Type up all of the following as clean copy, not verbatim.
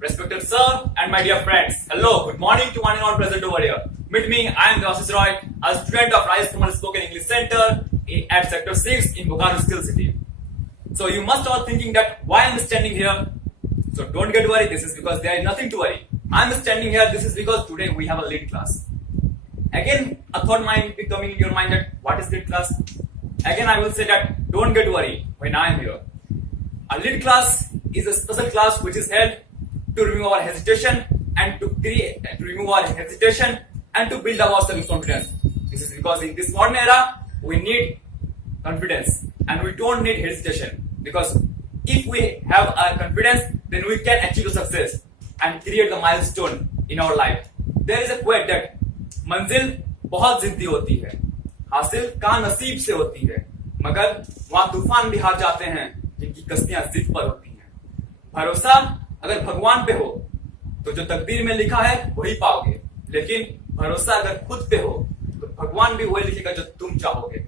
Respected sir and my dear friends, hello, good morning to one and all present over here. Meet me, I am Rajesh, a student of Rajesh Kamal Spoken English Center at Sector 6 in Bokaro Skill City. So you must all thinking that why I am standing here. So don't get worried, this is because there is nothing to worry. I am standing here, this is because today we have a lit class. Again, a thought might be coming in your mind that what is lit class? Again, I will say that don't get worried when I am here. A lit class is a special class which is held to remove our hesitation and to build our self-confidence. This is because in this modern era, we need confidence and we don't need hesitation, because if we have a confidence, then we can achieve a success and create the milestone in our life. There is a quote that मंजिल बहुत जिद्दी होती है, हासिल का नसीब से होती है, मगर वहां तूफान भी हार जाते हैं जिनकी कश्तियां जिद पर होती हैं। भरोसा अगर भगवान पे हो तो जो तकदीर में लिखा है वही पाओगे, लेकिन भरोसा अगर खुद पे हो तो भगवान भी वही लिखेगा जो तुम चाहोगे।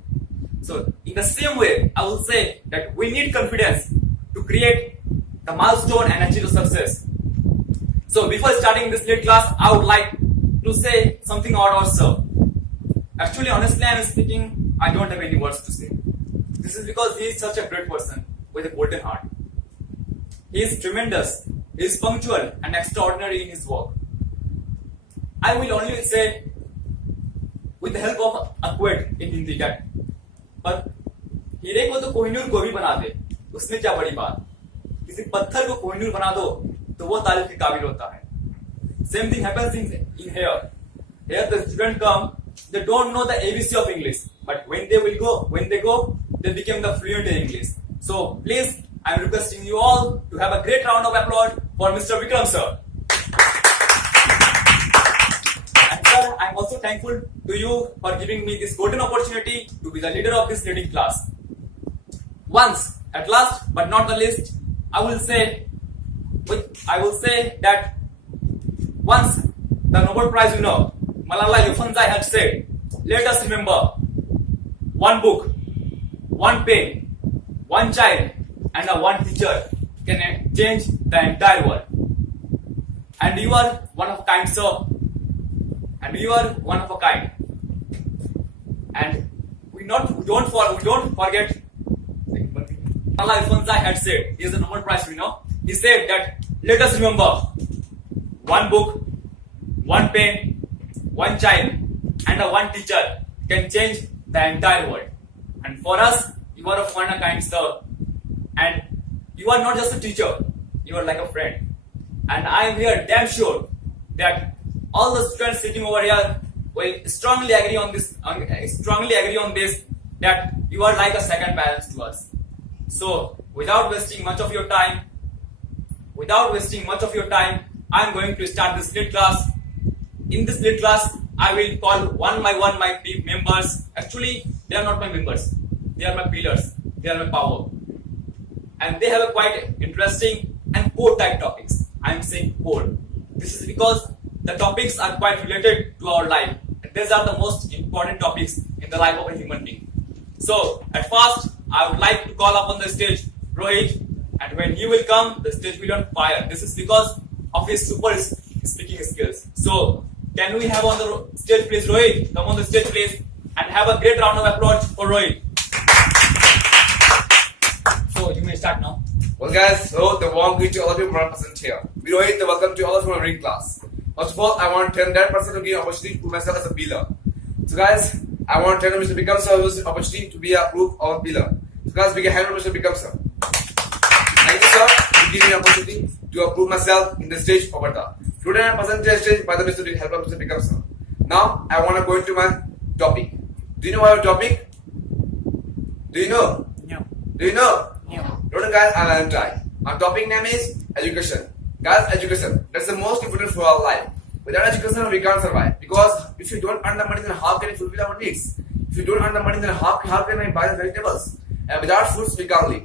So in the same way, I will say that we need confidence to create the milestone and achieve success. So before starting this lit class, I would like to say something about ourselves. Actually, honestly, I am speaking, I don't have any words to say. This is because he is such a great person with a golden heart. He is tremendous, he is punctual and extraordinary in his work. I will only say, with the help of a quote in Hindi, that पर हीरे को तो कोहिनूर को भी बना दे, उसमें क्या बड़ी बात। किसी पत्थर को कोहिनूर बना दो तो वो तारीफ के काबिल होता है। Same thing happens in here. Here the students come, they don't know the ABC of English, but when they go, they become the fluent in English. So please, I am requesting you all to have a great round of applause for Mr. Vikram sir. And sir, I am also thankful to you for giving me this golden opportunity to be the leader of this leading class. Once, at last, but not the least, I will say that once the Nobel Prize winner Malala Yousafzai had said, "Let us remember, one book, one pen, one child, and one teacher can change the entire world." And you are one of a kind, sir. And you are one of a kind. And we don't forget. Malala Yousafzai had said, he is the Nobel Prize winner. He said that let us remember, one book, one pen, one child, and one teacher can change the entire world. And for us, you are of one of a kind, sir. And you are not just a teacher, you are like a friend. And I am here damn sure that all the students sitting over here will strongly agree on this, that you are like a second parents to us. So without wasting much of your time, I am going to start this lit class. In this lit class, I will call one by one my team members. Actually, they are not my members. They are my pillars. They are my power. And they have a quite interesting and core type topics. I am saying core. This is because the topics are quite related to our life. And these are the most important topics in the life of a human being. So, at first, I would like to call upon the stage Rohit. And when he will come, the stage will on fire. This is because of his super speaking skills. So, can we have on the stage please Rohit? Come on the stage please and have a great round of applause for Rohit. So, you may start now. Well guys, so the warm greeting to all of you present here. We Rohit, welcome to all of you in my ring class. First of all, I want to tell that person to give an opportunity to myself as a pillar. So guys, I want to tell Mr. Vikram sir the opportunity to be a proof of a pillar. So guys, we can hand over Mr. Vikram sir. Thank you sir to give me an opportunity to approve myself in the stage over there. Today I am presented stage by the Mr. help of Mr. Vikram sir. Now I want to go into my topic. Do you know our topic? Do you know? No. Do you know? No. Don't guys, I'll try. Our topic name is education. Guys, education. That's the most important for our life. Without education, we can't survive. Because if you don't earn the money, then how can we fulfill our needs? If you don't earn the money, then how can I buy the vegetables? And without foods, we can't live.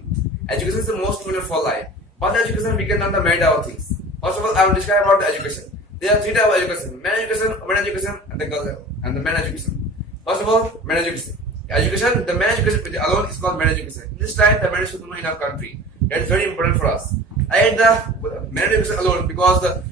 Education is the most important for life. For the education, we can learn the many type of things. First of all, I will describe about the education. There are three types of education: men education, women education, and the girl level, and the men education. First of all, men education. Education, the men education alone is called men education. This time, the men education in our country. That is very important for us. And the men education alone, because the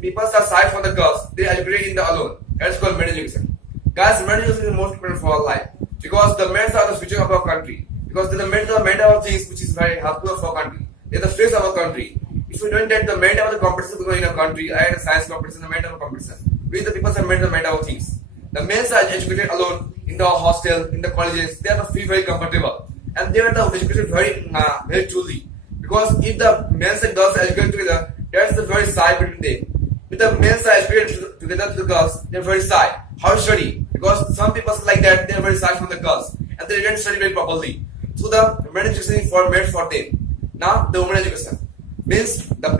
people are shy for the girls, they are educated in the alone. That's called men education. Guys, men education is most important for our life because the men are the future of our country. Because the men are made of things which is very helpful for our country. They are the face of our country. If we don't get the men of the competition going in our country, I had a science competition, the men of competition. We the people are made of things. The men are educated alone in the hostel, in the colleges. They are the feel very comfortable, and they are the educated very truly. Because if the men and girls are educated together, that's the very side between them. If the men are educated together to the girls, they're very shy. How to study? Because some people are like that, they're very shy from the girls, and they didn't study very properly. So the men education is made for them. Now the women education means the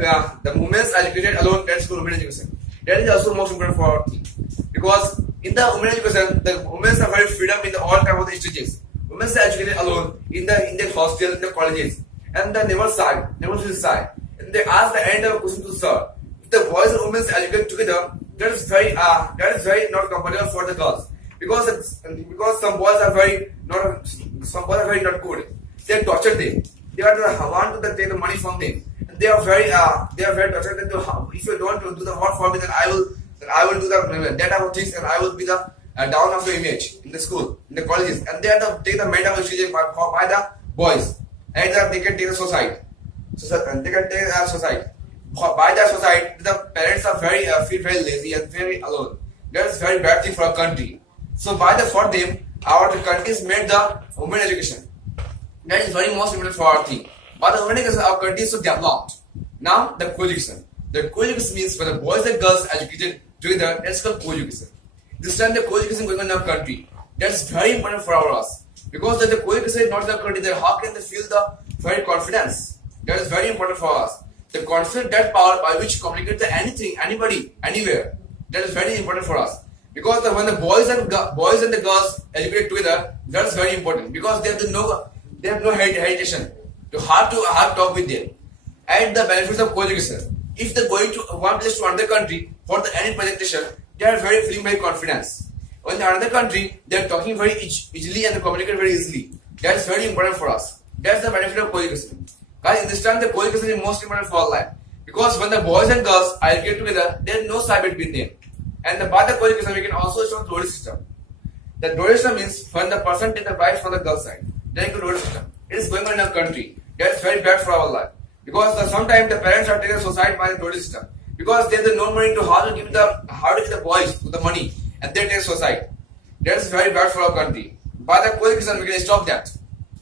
women are educated alone. That's called women education. That is also most important for our thing. Because in the women education, the women are very freedom in the all type of the stages. Women are educated alone in the hostel, in the colleges, and they never feel shy. And they ask the end of a question to sir. If the boys and women are educated together, that is very not compatible for the girls. Because some boys are very not good. They torture them. They are want to take the money from them. And they are very tortured. If you don't do the work for me, then I will do that type of things, and I will be the down of the image in the school, in the colleges, and they are to take the mental decision by the boys, and they can take the society. They can take the society. By the society, the parents are feel very lazy and very alone. That is very bad thing for our country. So for them, our country is made the women education. That is very most important for our thing. But the women education, our country is so developed. Now the co-education. The co-education means when the boys and girls are educated together, that's called co-education. This time the co-education going on in our country. That's very important for us. Because the co-education is not in our country, then how can they feel the very confidence? That is very important for us. The confidence, that power by which communicate to anything, anybody, anywhere. That is very important for us. Because when the boys and the girls educate together, that is very important. Because they have no hesitation to how to talk with them. And the benefits of co-education. If they're going to one place to another country for any presentation, they are feeling very confidence. When they're in another country, they are talking very easily and they communicate very easily. That is very important for us. That's the benefit of co-education. Guys, in this time, the co-education is most important for our life. Because when the boys and girls are get together, there is no side between them. And by the co-education, we can also show the Dori system. The Dori system means when the person takes the wife from the girl side, then you Dori system. It is going on in our country. That is very bad for our life. Because sometimes the parents are taken suicide by the Dori system. Because they have no money to how to give the boys the money, and they take suicide. That is very bad for our country. By the co-education, we can stop that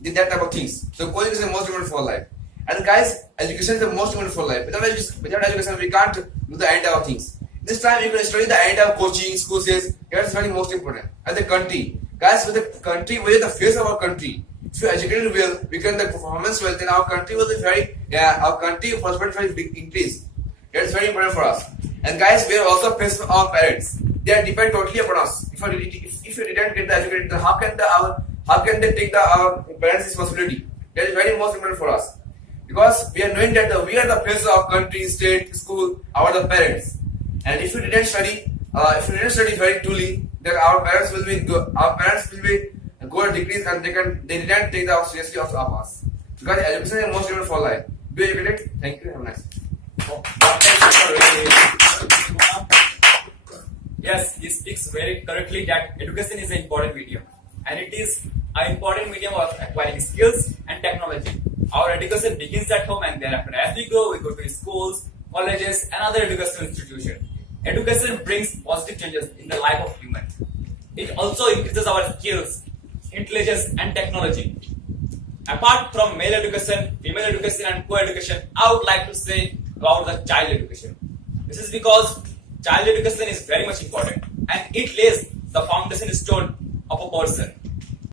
type of things. So co-education is most important for life. And guys, education is the most important for life. Without education, we can't do the entire things. This time, you can study the entire coaching, courses. That is very most important. And the country, guys, with the country, we are the face of our country. If you are educated well, we can the performance well, then our country will be our country prosperity will be increased. That is very important for us. And guys, we are also face of our parents. They are depend totally upon us. If you didn't get the educated, then how can they take our parents' responsibility? That is very most important for us. Because we are knowing that we are the face of our country, state, school, the parents. And if you didn't study very truly, then our parents will be good. Our parents will be good degrees, and they didn't take the seriously of us. Because education is most important for life. Be educated. Thank you. Have a nice day. Yes, he speaks very correctly that education is an important medium, and it is an important medium of acquiring skills and technology. Our education begins at home, and thereafter, as we go to schools, colleges, and other educational institutions. Education brings positive changes in the life of humans. It also increases our skills, intelligence, and technology. Apart from male education, female education, and co-education, I would like to say about the child education. This is because child education is very much important, and it lays the foundation stone of a person.